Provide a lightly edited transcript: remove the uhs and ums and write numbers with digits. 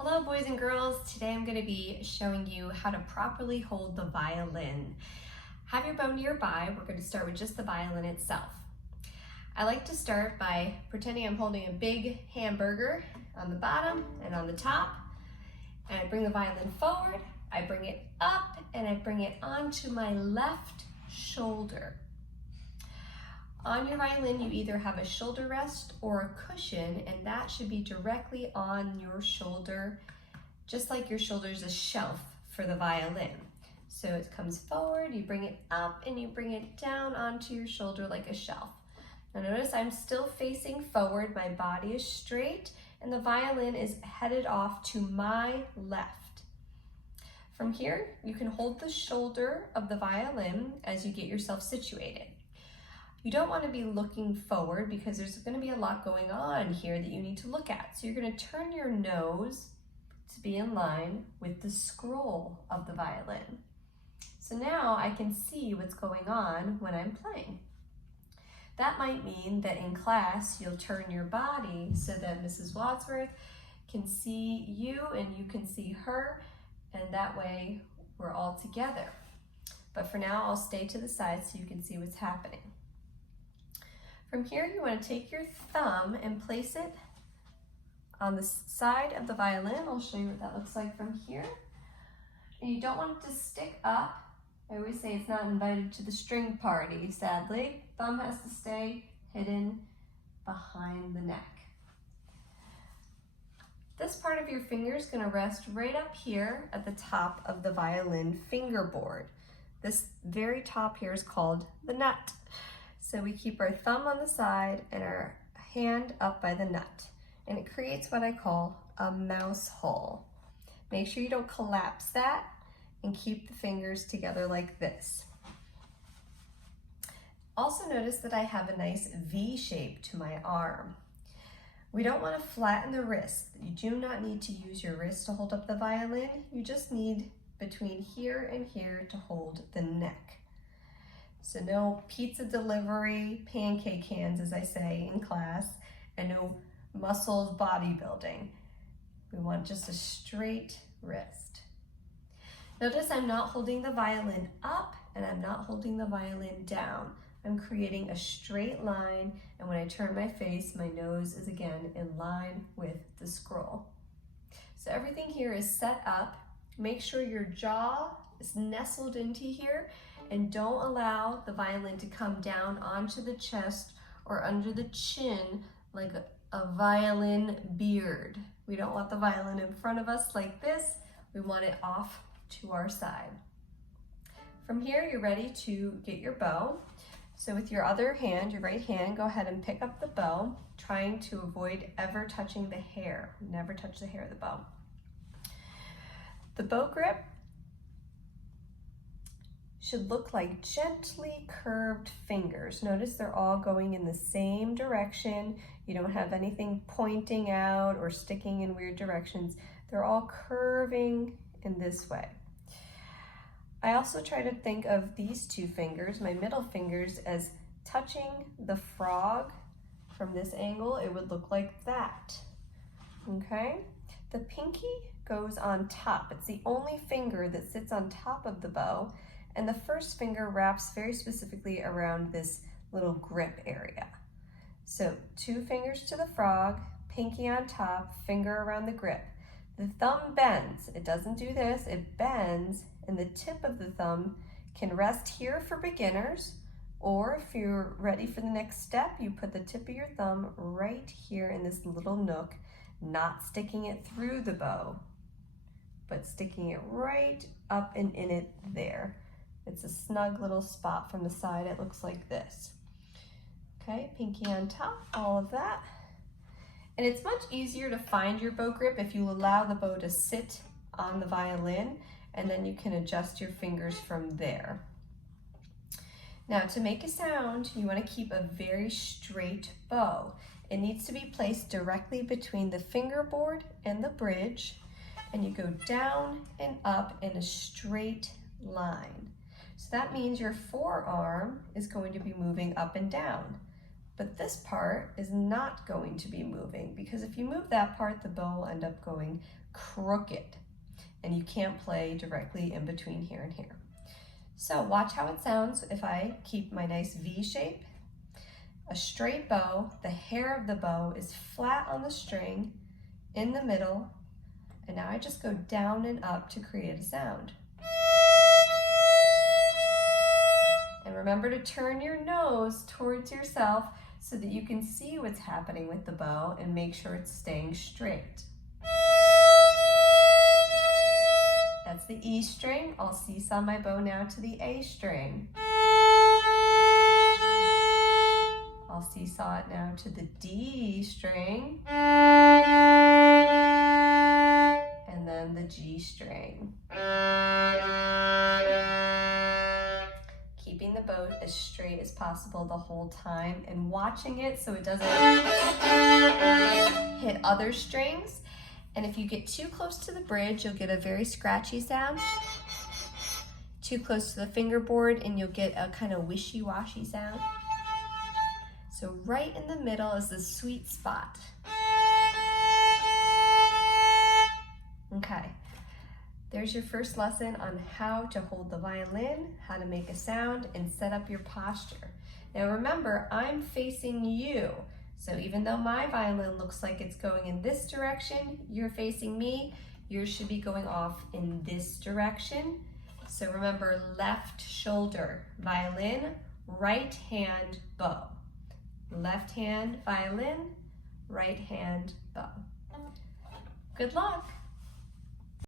Hello boys and girls, today I'm going to be showing you how to properly hold the violin. Have your bow nearby. We're going to start with just the violin itself. I like to start by pretending I'm holding a big hamburger on the bottom and on the top, and I bring the violin forward, I bring it up, and I bring it onto my left shoulder. On your violin, you either have a shoulder rest or a cushion, and that should be directly on your shoulder, just like your shoulder is a shelf for the violin. So it comes forward, you bring it up, and you bring it down onto your shoulder like a shelf. Now notice I'm still facing forward, my body is straight, and the violin is headed off to my left. From here, you can hold the shoulder of the violin as you get yourself situated. You don't want to be looking forward because there's going to be a lot going on here that you need to look at. So you're going to turn your nose to be in line with the scroll of the violin. So now I can see what's going on when I'm playing. That might mean that in class you'll turn your body so that Mrs. Wadsworth can see you and you can see her, and that way we're all together. But for now, I'll stay to the side so you can see what's happening. From here, you want to take your thumb and place it on the side of the violin. I'll show you what that looks like from here. And you don't want it to stick up. I always say it's not invited to the string party, sadly. Thumb has to stay hidden behind the neck. This part of your finger is going to rest right up here at the top of the violin fingerboard. This very top here is called the nut. So we keep our thumb on the side and our hand up by the nut. And it creates what I call a mouse hole. Make sure you don't collapse that and keep the fingers together like this. Also notice that I have a nice V shape to my arm. We don't want to flatten the wrist. You do not need to use your wrist to hold up the violin. You just need between here and here to hold the neck. So no pizza delivery, pancake hands, as I say in class, and no muscles bodybuilding. We want just a straight wrist. Notice I'm not holding the violin up and I'm not holding the violin down. I'm creating a straight line, and when I turn my face, my nose is again in line with the scroll. So everything here is set up. Make sure your jaw is nestled into here, and don't allow the violin to come down onto the chest or under the chin like a violin beard. We don't want the violin in front of us like this. We want it off to our side. From here, you're ready to get your bow. So with your other hand, your right hand, go ahead and pick up the bow, trying to avoid ever touching the hair. Never touch the hair of the bow. The bow grip should look like gently curved fingers. Notice they're all going in the same direction. You don't have anything pointing out or sticking in weird directions. They're all curving in this way. I also try to think of these two fingers, my middle fingers, as touching the frog from this angle. It would look like that, okay? The pinky goes on top. It's the only finger that sits on top of the bow, and the first finger wraps very specifically around this little grip area. So 2 fingers to the frog, pinky on top, finger around the grip. The thumb bends. It doesn't do this, it bends, and the tip of the thumb can rest here for beginners, or if you're ready for the next step, you put the tip of your thumb right here in this little nook, not sticking it through the bow, but sticking it right up and in it there. It's a snug little spot from the side. It looks like this. Okay, pinky on top, all of that. And it's much easier to find your bow grip if you allow the bow to sit on the violin, and then you can adjust your fingers from there. Now, to make a sound, you want to keep a very straight bow. It needs to be placed directly between the fingerboard and the bridge, and you go down and up in a straight line. So that means your forearm is going to be moving up and down. But this part is not going to be moving, because if you move that part, the bow will end up going crooked and you can't play directly in between here and here. So watch how it sounds if I keep my nice V shape, a straight bow, the hair of the bow is flat on the string in the middle, and now I just go down and up to create a sound. And remember to turn your nose towards yourself so that you can see what's happening with the bow and make sure it's staying straight. That's the E string. I'll seesaw my bow now to the A string. I'll seesaw it now to the D string. And then the G string. Keeping the bow as straight as possible the whole time and watching it so it doesn't hit other strings. And if you get too close to the bridge, you'll get a very scratchy sound. Too close to the fingerboard and you'll get a kind of wishy-washy sound. So right in the middle is the sweet spot. Okay, there's your first lesson on how to hold the violin, how to make a sound, and set up your posture. Now remember, I'm facing you. So even though my violin looks like it's going in this direction, you're facing me, yours should be going off in this direction. So remember, left shoulder, violin, right hand, bow. Left hand, violin, right hand, bow. Good luck.